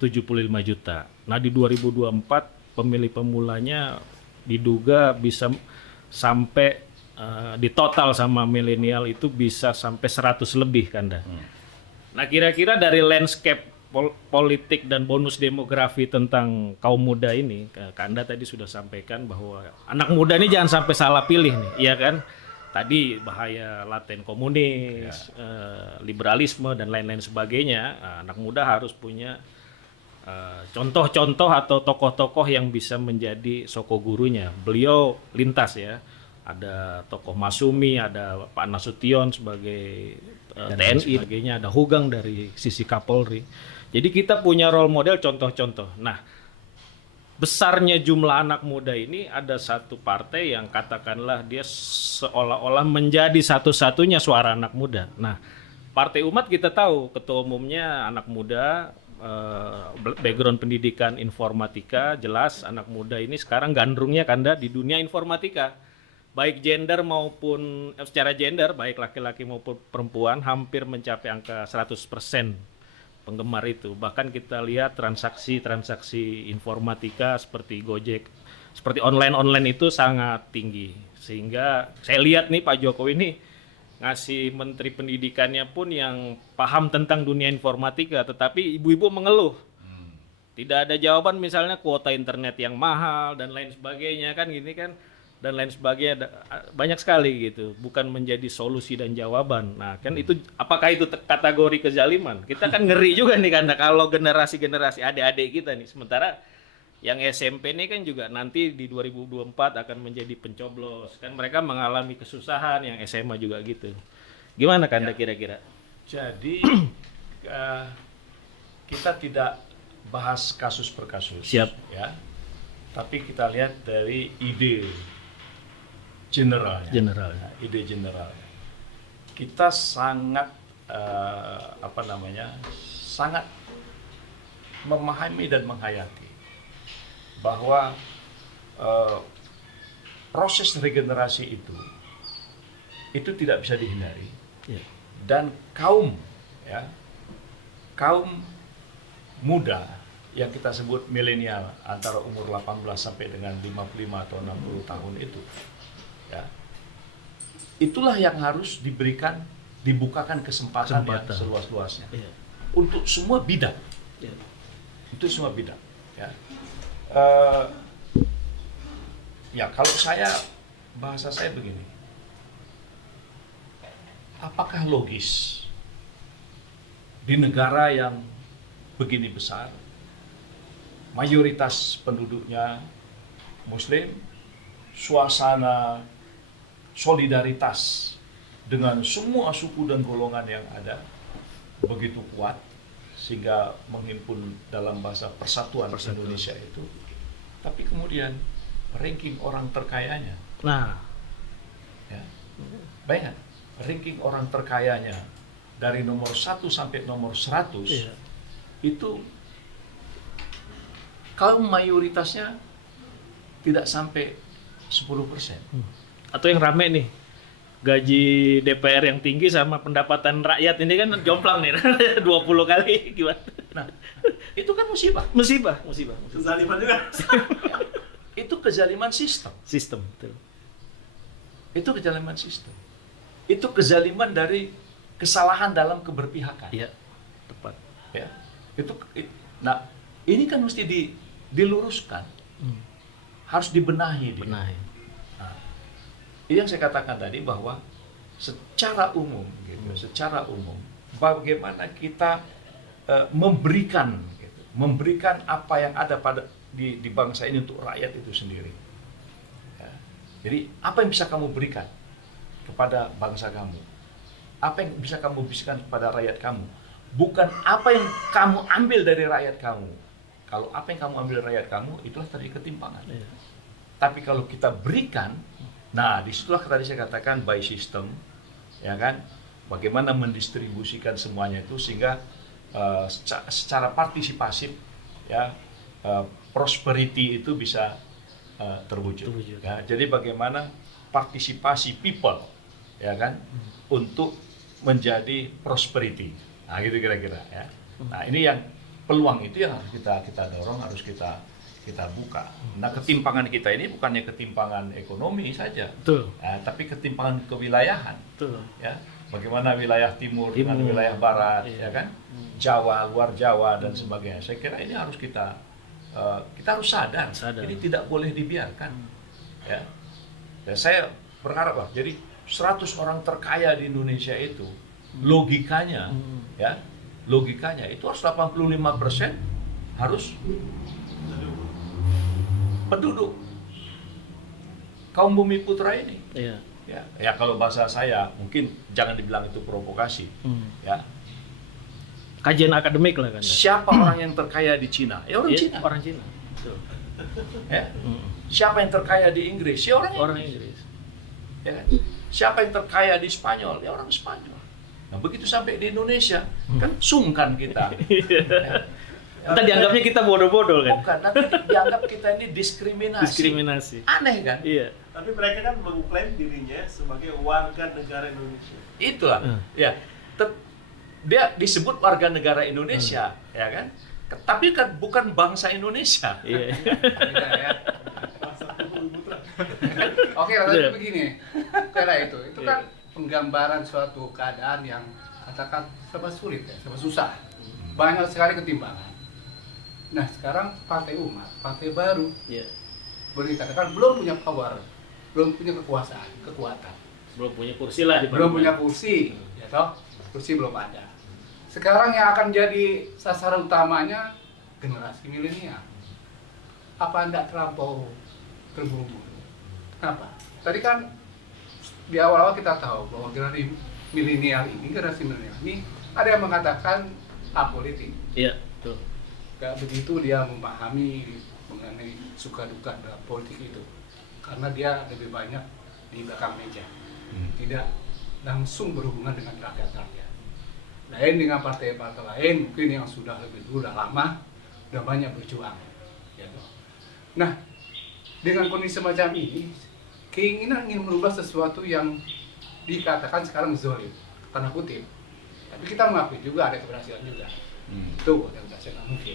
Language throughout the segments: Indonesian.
75 juta. Nah di 2024 pemilih pemulanya diduga bisa sampai di total sama milenial itu bisa sampai 100 lebih Kanda. Nah kira-kira dari landscape politik dan bonus demografi tentang kaum muda ini, Kanda tadi sudah sampaikan bahwa anak muda ini jangan sampai salah pilih nih, iya kan? Tadi bahaya laten komunis, liberalisme dan lain-lain sebagainya. Anak muda harus punya contoh-contoh atau tokoh-tokoh yang bisa menjadi soko gurunya. Beliau lintas ya. Ada tokoh Masumi, ada Pak Nasution sebagai TNI, sebagainya, ada Hugang dari sisi Kapolri. Jadi kita punya role model contoh-contoh. Nah, besarnya jumlah anak muda ini ada satu partai yang katakanlah dia seolah-olah menjadi satu-satunya suara anak muda. Nah, Partai Umat kita tahu ketua umumnya anak muda, background pendidikan informatika, jelas anak muda ini sekarang gandrungnya Kanda di dunia informatika. Baik gender maupun secara gender, baik laki-laki maupun perempuan hampir mencapai angka 100% penggemar itu. Bahkan kita lihat transaksi informatika seperti Gojek, seperti online itu sangat tinggi. Sehingga saya lihat nih Pak Jokowi ini ngasih menteri pendidikannya pun yang paham tentang dunia informatika, tetapi ibu-ibu mengeluh. Tidak ada jawaban, misalnya kuota internet yang mahal dan lain sebagainya kan gini kan. Dan lain sebagainya, banyak sekali gitu, bukan menjadi solusi dan jawaban. Nah kan itu, apakah itu kategori kezaliman? Kita kan ngeri juga nih karena kalau generasi adik-adik kita nih, sementara yang SMP ini kan juga nanti di 2024 akan menjadi pencoblos, kan mereka mengalami kesusahan, yang SMA juga gitu. Gimana Kanda kira-kira? Jadi kita tidak bahas kasus per kasus. Siap. Ya, tapi kita lihat dari ide generalnya. Ide generalnya. Kita sangat sangat memahami dan menghayati bahwa proses regenerasi itu tidak bisa dihindari. Dan kaum muda yang kita sebut milenial antara umur 18 sampai dengan 55 atau 60 tahun itu, ya, itulah yang harus dibukakan kesempatan yang seluas-luasnya untuk semua bidang, untuk semua bidang. Ya, ya kalau bahasa saya begini, apakah logis di negara yang begini besar, mayoritas penduduknya Muslim, suasana solidaritas dengan semua suku dan golongan yang ada begitu kuat sehingga menghimpun dalam bahasa persatuan Indonesia itu, tapi kemudian ranking orang terkayanya, ya, bayangkan ranking orang terkayanya dari nomor 1 sampai nomor 100 itu kaum mayoritasnya tidak sampai 10%. Atau yang rame nih, gaji DPR yang tinggi sama pendapatan rakyat ini kan jomplang nih, 20 kali gimana? Nah, itu kan musibah. Kezaliman juga. Itu kezaliman sistem. Betul. Itu kezaliman sistem. Itu kezaliman dari kesalahan dalam keberpihakan. Iya, tepat. Ya. Nah, ini kan mesti diluruskan. Harus dibenahi. Nah, ini yang saya katakan tadi bahwa secara umum, bagaimana kita memberikan apa yang ada di bangsa ini untuk rakyat itu sendiri. Ya. Jadi apa yang bisa kamu berikan kepada bangsa kamu? Apa yang bisa kamu berikan kepada rakyat kamu? Bukan apa yang kamu ambil dari rakyat kamu. Kalau apa yang kamu ambil dari rakyat kamu, itulah terjadi ketimpangan. Tapi kalau kita berikan, nah disitulah tadi saya katakan by system, ya kan? Bagaimana mendistribusikan semuanya itu sehingga secara partisipasif, ya, prosperity itu bisa terwujud. Ya, jadi bagaimana partisipasi people, ya kan, untuk menjadi prosperity. Nah, gitu kira-kira. Ya. Nah, ini yang peluang itu yang harus kita dorong, harus kita buka. Nah, ketimpangan kita ini bukannya ketimpangan ekonomi saja, Betul. tapi ketimpangan kewilayahan. Betul. Ya, bagaimana wilayah timur dengan wilayah barat, ya kan, Jawa, luar Jawa dan sebagainya. Saya kira ini harus kita harus sadar. Ini tidak boleh dibiarkan. Ya, dan saya berharap lah, jadi 100 orang terkaya di Indonesia itu logikanya, ya, logikanya itu harus 85% harus penduduk kaum bumi putra ini. Iya. Ya kalau bahasa saya mungkin jangan dibilang itu provokasi. Ya. Kajian akademik lah kan. Siapa orang yang terkaya di Cina? Ya orang Cina. Orang Cina. Betul. Ya. Siapa yang terkaya di Inggris? Ya orang Inggris. Ya kan? Siapa yang terkaya di Spanyol? Ya orang Spanyol. Nah begitu sampai di Indonesia kan sungkan kita. Ya. Entah dianggapnya kita bodoh-bodoh kan? Bukan, nanti dianggap kita ini diskriminasi. Aneh kan? Iya. Tapi mereka kan mengklaim dirinya sebagai warga negara Indonesia. Itulah. Ya. Dia disebut warga negara Indonesia, ya kan? Tapi kan bukan bangsa Indonesia. Iya. Oke, lalu begini. Kira itu kan penggambaran suatu keadaan yang katakan serba sulit ya, serba susah. Banyak sekali ketimpangan. Nah, sekarang partai umat, partai baru, boleh dikatakan belum punya power, belum punya kekuatan. Belum punya kursi lah. Belum punya kursi, ya toh? Kursi belum ada. Sekarang yang akan jadi sasaran utamanya generasi milenial. Apa Anda terlampau terburu-buru? Kenapa? Tadi kan di awal-awal kita tahu bahwa generasi milenial ini ada yang mengatakan apolitik. Iya, betul. Gak begitu dia memahami mengenai suka duka dalam politik itu, karena dia lebih banyak di belakang meja, tidak langsung berhubungan dengan rakyat. Lain dengan partai-partai lain mungkin yang sudah lebih dulu, udah lama, udah banyak berjuang. Gitu. Nah, dengan kondisi semacam ini, keinginan ingin merubah sesuatu yang dikatakan sekarang zolim, tanda kutip. Tapi kita mengakui juga ada keberhasilan juga. Itu yang tidak mungkin.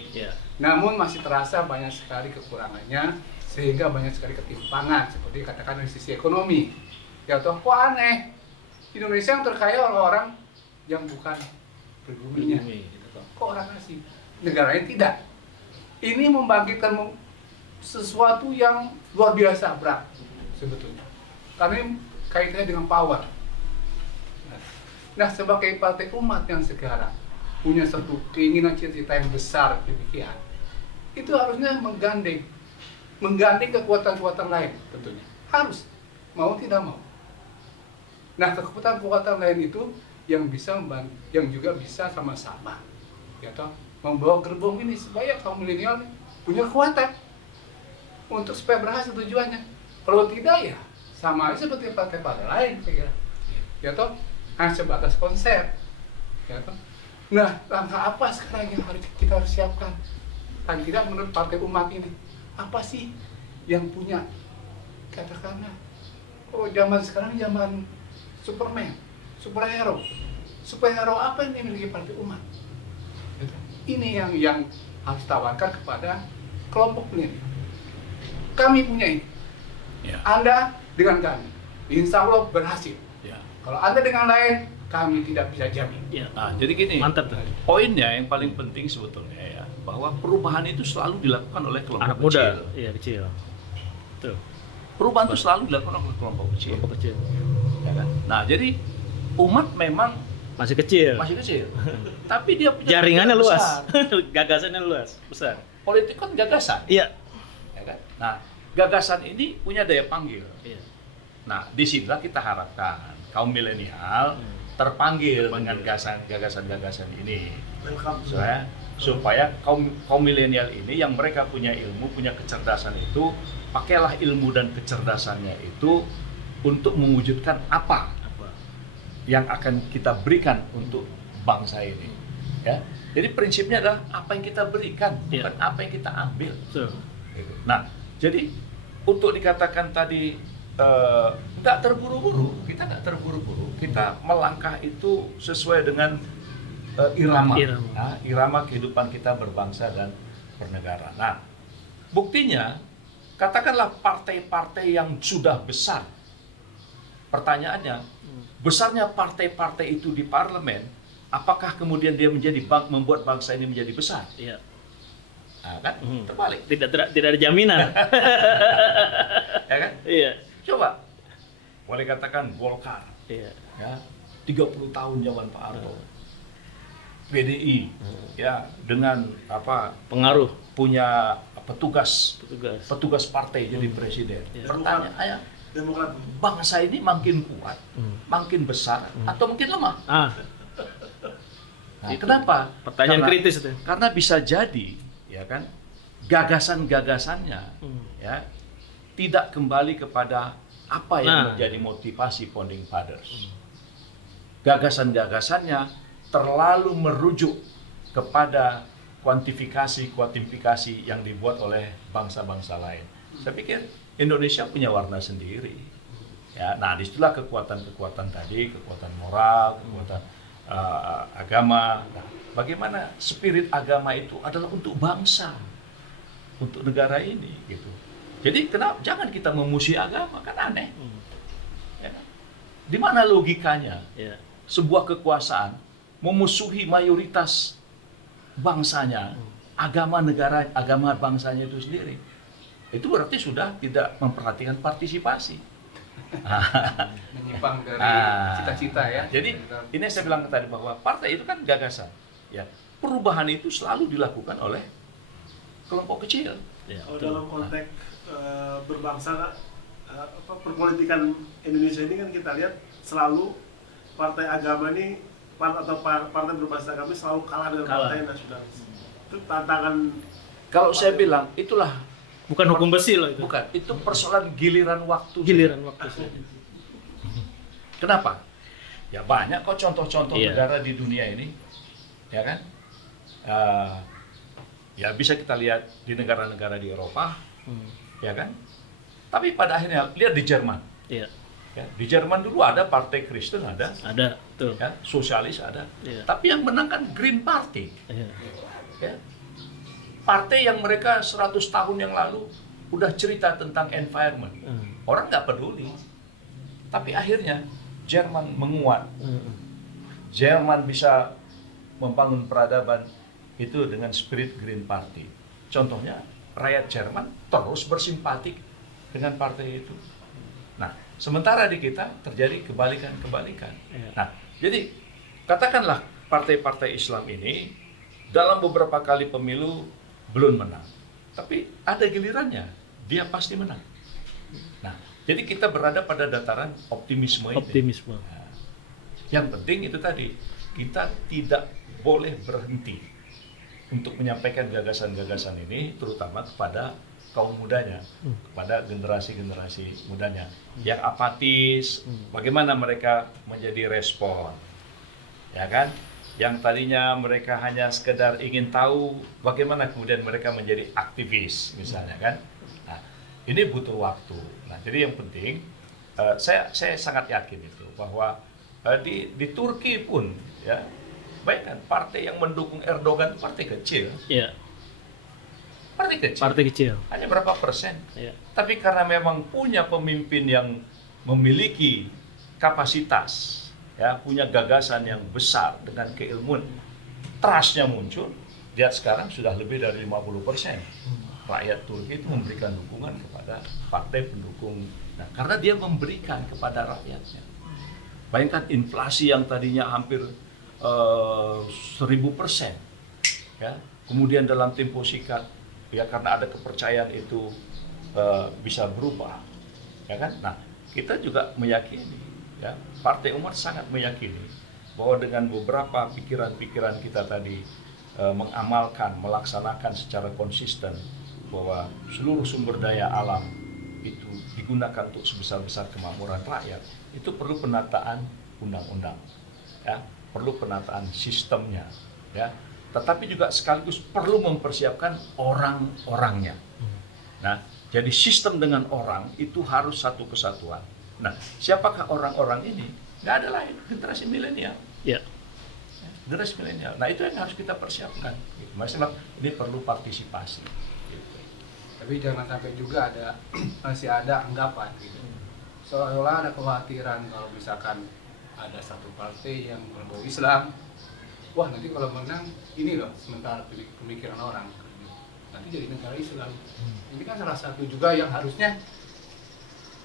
Namun masih terasa banyak sekali kekurangannya, sehingga banyak sekali ketimpangan seperti dikatakan dari sisi ekonomi. Ya toh, kok aneh, Indonesia yang terkaya orang-orang yang bukan pribuminya. Kok orang asing? Negara lain tidak. Ini membangkitkan sesuatu yang luar biasa berat sebetulnya, karena kaitannya dengan power. Nah, sebagai partai umat yang sekarang punya satu keinginan cita-cita yang besar demikian, itu harusnya menggandeng kekuatan-kekuatan lain tentunya. Harus, mau tidak mau. Nah, kekuatan-kekuatan lain itu yang juga bisa sama-sama, ya toh, membawa gerbong ini supaya kaum milenial punya kekuatan untuk supaya berhasil tujuannya. Kalau tidak ya sama aja seperti partai-partai lain, saya kira. Ya toh, hanya sebatas konsep. Ya toh. Nah, langkah apa sekarang yang kita harus siapkan? Kan tidak menurut partai umat ini, apa sih yang punya, katakanlah, zaman sekarang zaman Superman, superhero apa yang dimiliki partai umat? Ini yang harus tawarkan kepada kelompok milenial. Kami punya ini. Ya. Anda dengan kami, insya Allah berhasil. Ya. Kalau Anda dengan lain, kami tidak bisa jamin. Ya. Nah, jadi gini, mantap. Poinnya yang paling penting sebetulnya ya, bahwa perubahan itu selalu dilakukan oleh kelompok anak kecil. Muda. Iya, kecil. Tuh. Perubahan itu selalu dilakukan oleh kelompok kecil. Ya kan? Nah, jadi umat memang masih kecil. Tapi dia punya jaringannya luas. Gagasannya luas, besar. Politik kan gagasan. Iya. Ya kan? Nah, gagasan ini punya daya panggil. Iya. Nah, disinilah kita harapkan kaum milenial terpanggil dengan gagasan-gagasan ini. Supaya kaum milenial ini yang mereka punya ilmu, punya kecerdasan itu, pakailah ilmu dan kecerdasannya itu untuk mewujudkan apa yang akan kita berikan untuk bangsa ini. Ya. Jadi prinsipnya adalah apa yang kita berikan, bukan apa yang kita ambil. Nah, jadi untuk dikatakan tadi nggak terburu-buru, kita nggak terburu-buru, kita melangkah itu sesuai dengan irama, Irama. Nah, irama kehidupan kita berbangsa dan bernegara. Nah, buktinya, katakanlah partai-partai yang sudah besar. Pertanyaannya, besarnya partai-partai itu di parlemen, apakah kemudian dia membuat bangsa ini menjadi besar? Iya. Nah, kan? Terbalik. Tidak ada jaminan. Ya kan? Iya. Coba, boleh katakan Golkar, Iya. ya, 30 tahun zaman Pak Harto. PDI, ya, dengan Pengaruh punya petugas petugas. partai jadi presiden. Ya. Pertanyaannya, Demokrat. bangsa ini makin kuat, makin besar, atau makin lemah? Ah, Nah, kenapa? pertanyaan kritis itu. Karena bisa jadi, ya kan, gagasan-gagasannya, ya, tidak kembali kepada apa yang Nah. menjadi motivasi founding fathers. Gagasan-gagasannya terlalu merujuk kepada kuantifikasi yang dibuat oleh bangsa-bangsa lain. Saya pikir Indonesia punya warna sendiri. Ya, nah disitulah kekuatan-kekuatan tadi, kekuatan moral, kekuatan agama. Nah, bagaimana spirit agama itu adalah untuk bangsa, untuk negara ini, gitu. Jadi jangan kita memusuhi agama, kan aneh. Ya. Di mana logikanya? Ya. Sebuah kekuasaan memusuhi mayoritas bangsanya, agama bangsanya itu sendiri. Itu berarti sudah tidak memperhatikan partisipasi. Menyimpang dari cita-cita ya. Jadi ini saya bilang tadi bahwa partai itu kan gagasan. Ya, perubahan itu selalu dilakukan oleh kelompok kecil. Ya, Kalau betul. dalam konteks berbangsa, perpolitikan Indonesia ini kan kita lihat selalu partai agama ini partai berbangsa agama ini selalu kalah dengan Kalah. partai nasionalis. Itu tantangan. Kalau saya bilang itulah Bukan hukum besi loh itu. bukan, itu persoalan giliran waktu. Giliran waktu saja. Kenapa? Ya banyak kok contoh-contoh Iya. negara di dunia ini, ya kan? Ya bisa kita lihat di negara-negara di Eropa, ya kan? Tapi pada akhirnya lihat di Jerman. Iya. Ya, di Jerman dulu ada partai Kristen, ada, Ada, betul. ya, sosialis ada. Iya. Tapi yang menang kan Green Party. Iya. Ya. Partai yang mereka 100 tahun yang lalu udah cerita tentang environment. Orang nggak peduli. Tapi akhirnya Jerman menguat. Jerman bisa membangun peradaban itu dengan spirit Green Party. Contohnya, rakyat Jerman terus bersimpatik dengan partai itu. Nah, sementara di kita terjadi kebalikan-kebalikan. Iya. Nah, jadi katakanlah partai-partai Islam ini dalam beberapa kali pemilu belum menang. Tapi ada gilirannya, dia pasti menang. Nah, jadi kita berada pada dataran optimisme ini. Optimisme. Nah, yang penting itu tadi, kita tidak boleh berhenti untuk menyampaikan gagasan-gagasan ini, terutama kepada kaum mudanya, kepada generasi-generasi mudanya. Yang apatis, bagaimana mereka menjadi respon, ya kan? Yang tadinya mereka hanya sekedar ingin tahu, bagaimana kemudian mereka menjadi aktivis, misalnya kan? Nah, ini butuh waktu. Nah, jadi yang penting, saya sangat yakin itu bahwa di Turki pun, ya, baik kan, partai yang mendukung Erdogan itu partai kecil, Iya. partai kecil, Partai kecil. hanya berapa persen. Iya. Tapi karena memang punya pemimpin yang memiliki kapasitas, ya, punya gagasan yang besar dengan keilmuan, trust-nya muncul. Lihat sekarang sudah lebih dari 50% rakyat Turki itu memberikan dukungan kepada partai pendukung. Nah, karena dia memberikan kepada rakyatnya. Bayangkan inflasi yang tadinya hampir 1000%, ya, kemudian dalam tempo singkat, ya, karena ada kepercayaan itu bisa berubah, ya kan? Nah, kita juga meyakini, ya, Partai Umat sangat meyakini bahwa dengan beberapa pikiran-pikiran kita tadi mengamalkan, melaksanakan secara konsisten bahwa seluruh sumber daya alam itu digunakan untuk sebesar-besar kemakmuran rakyat, itu perlu penataan undang-undang, ya, perlu penataan sistemnya, ya, tetapi juga sekaligus perlu mempersiapkan orang-orangnya. Nah, jadi sistem dengan orang itu harus satu kesatuan. Nah, siapakah orang-orang ini? Nggak ada lain, generasi milenial. Ya. Generasi milenial. Nah itu yang harus kita persiapkan. Gitu. Maksudnya ini perlu partisipasi. Gitu. Tapi jangan sampai juga masih ada anggapan gitu. Seolah-olah ada kekhawatiran kalau misalkan ada satu partai yang berbau Islam, wah nanti kalau menang ini loh sementara pemikiran orang nanti jadi negara Islam. Ini kan salah satu juga yang harusnya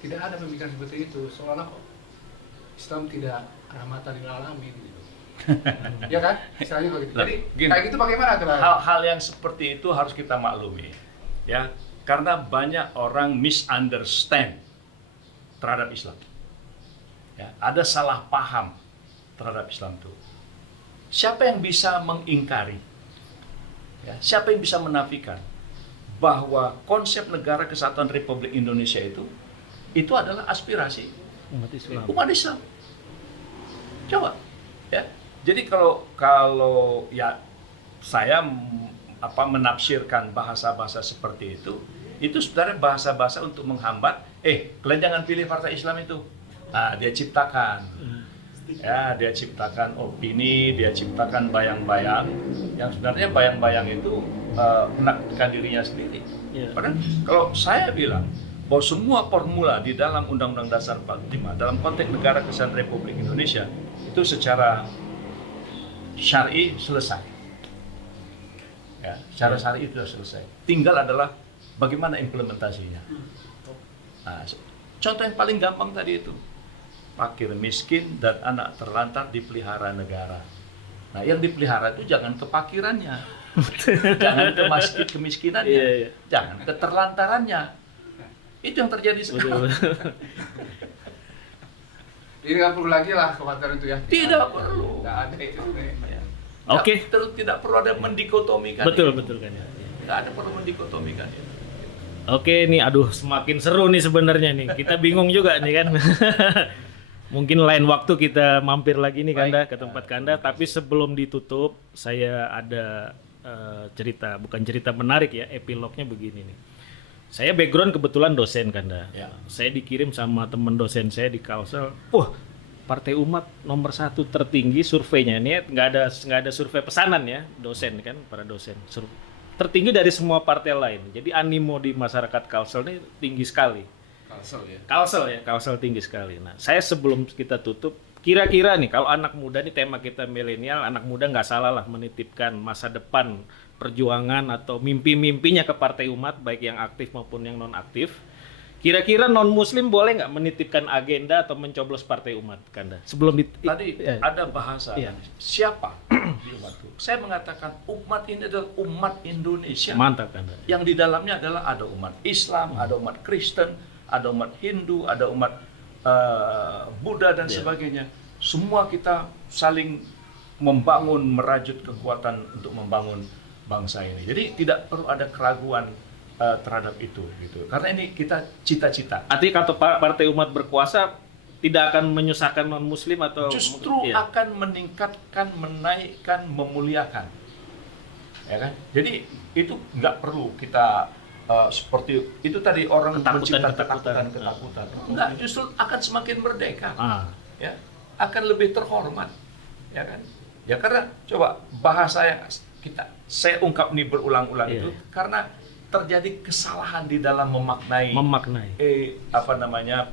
tidak ada pemikiran seperti itu, seolah kok Islam tidak rahmatan lil alamin gitu. Ya kan? Misalnya begitu. Jadi Gini, kayak gitu bagaimana tuh? hal-hal yang seperti itu harus kita maklumi, ya, karena banyak orang misunderstand terhadap Islam. Ya, ada salah paham terhadap Islam itu. Siapa yang bisa mengingkari? Ya, siapa yang bisa menafikan bahwa konsep negara kesatuan Republik Indonesia itu adalah aspirasi Umat Islam. umat Islam. Coba, ya. Jadi kalau ya saya menafsirkan bahasa-bahasa seperti itu sebenarnya bahasa-bahasa untuk menghambat. Kalian jangan pilih partai Islam itu. Nah, dia ciptakan, ya, dia ciptakan opini, dia ciptakan bayang-bayang yang sebenarnya bayang-bayang itu menakutkan dirinya sendiri. Yeah. Padahal kalau saya bilang bahwa semua formula di dalam Undang-Undang Dasar 45 dalam konteks negara kesatuan Republik Indonesia itu secara syar'i selesai. Ya, secara syar'i itu sudah selesai. Tinggal adalah bagaimana implementasinya. Nah, contoh yang paling gampang tadi itu, fakir miskin dan anak terlantar dipelihara negara. Nah, yang dipelihara itu jangan kefakirannya, jangan kemiskinannya, Iya. jangan keterlantarannya. Itu yang terjadi sekarang. Ini nggak perlu lagi lah kekhawatiran itu ya. Tidak perlu. Nggak ada itu sebenarnya. Oke. Tidak perlu ada mendikotomikan. Betul itu. betul kan ya. Tidak ada perlu mendikotomikan itu. Oke, nih aduh semakin seru nih sebenarnya nih. Kita bingung juga nih kan. Mungkin lain waktu kita mampir lagi nih Kanda ke tempat Kanda, tapi sebelum ditutup saya ada cerita, bukan cerita menarik ya, epilognya begini nih. Saya background kebetulan dosen Kanda. Ya. Saya dikirim sama teman dosen saya di Kalsel. Wah, Partai Umat nomor 1 tertinggi surveinya. Ini nggak ada survei pesanan ya, dosen kan, para dosen. Tertinggi dari semua partai lain. Jadi animo di masyarakat Kalsel ini tinggi sekali. Kalsel tinggi sekali. Nah, saya sebelum kita tutup, kira-kira nih kalau anak muda nih, tema kita milenial, anak muda nggak salah lah menitipkan masa depan perjuangan atau mimpi-mimpinya ke Partai Umat, baik yang aktif maupun yang non aktif. Kira-kira non Muslim boleh nggak menitipkan agenda atau mencoblos Partai Umat, Kanda? Sebelum Tadi ada bahasa, Iya. siapa di umatku? Saya mengatakan umat ini adalah umat Indonesia. Mantap, Kanda. Yang di dalamnya adalah ada umat Islam, ada umat Kristen, ada umat Hindu, ada umat Buddha dan sebagainya. Semua kita saling membangun, merajut kekuatan untuk membangun bangsa ini. Jadi tidak perlu ada keraguan terhadap itu, gitu. Karena ini kita cita-cita. Artinya kalau Partai Umat berkuasa tidak akan menyusahkan non Muslim atau Justru iya. akan meningkatkan, menaikkan, memuliakan, ya kan? Jadi itu nggak perlu kita seperti itu tadi orang mencipta ketakutan. Enggak, justru akan semakin merdeka, ya, akan lebih terhormat, ya kan? Ya karena coba bahasa yang saya ungkap ini berulang-ulang itu karena terjadi kesalahan di dalam memaknai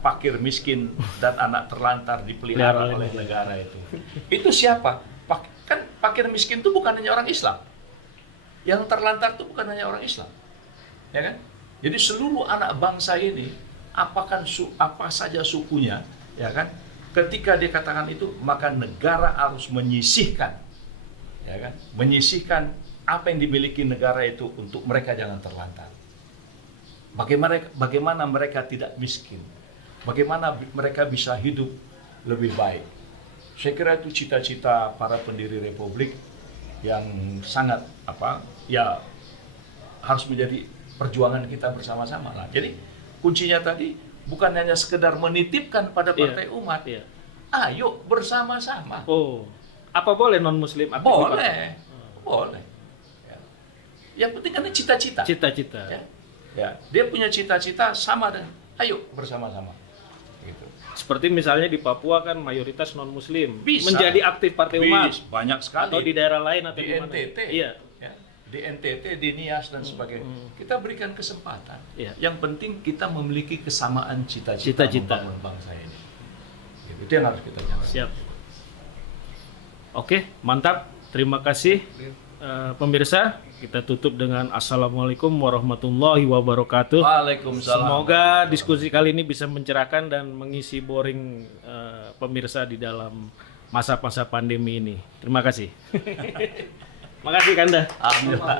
fakir miskin dan anak terlantar dipelihara oleh negara itu. Itu siapa? Kan fakir miskin itu bukan hanya orang Islam. Yang terlantar itu bukan hanya orang Islam. Ya kan? Jadi seluruh anak bangsa ini, apa saja sukunya, ya kan? Ketika dia katakan itu, maka negara harus menyisihkan, ya kan? Menyisihkan apa yang dimiliki negara itu untuk mereka jangan terlantar. Bagaimana mereka tidak miskin? Bagaimana mereka bisa hidup lebih baik? Saya kira itu cita-cita para pendiri Republik yang sangat harus menjadi perjuangan kita bersama-sama lah. Jadi kuncinya tadi bukan hanya sekedar menitipkan pada Partai Umat. Ayo bersama-sama. Oh, apa boleh non Muslim? Boleh. Yang penting kan cita-cita. Ya. Dia punya cita-cita sama dengan ayo bersama-sama. Gitu. Seperti misalnya di Papua kan mayoritas non Muslim, Bisa. menjadi aktif partai umat, Banyak sekali. atau di daerah lain atau di di mana? NTT. Iya. Ya, di NTT, di Nias dan sebagainya. Kita berikan kesempatan. Iya. Yang penting kita memiliki kesamaan cita-cita Cita-cita. membangun bangsa ini. Itu yang harus kita jaga. Siap. Oke, mantap. Terima kasih pemirsa. Kita tutup dengan Assalamualaikum warahmatullahi wabarakatuh. Waalaikumsalam. Semoga diskusi kali ini bisa mencerahkan dan mengisi boring pemirsa di dalam masa-masa pandemi ini. Terima kasih. Makasih Kanda. Alhamdulillah.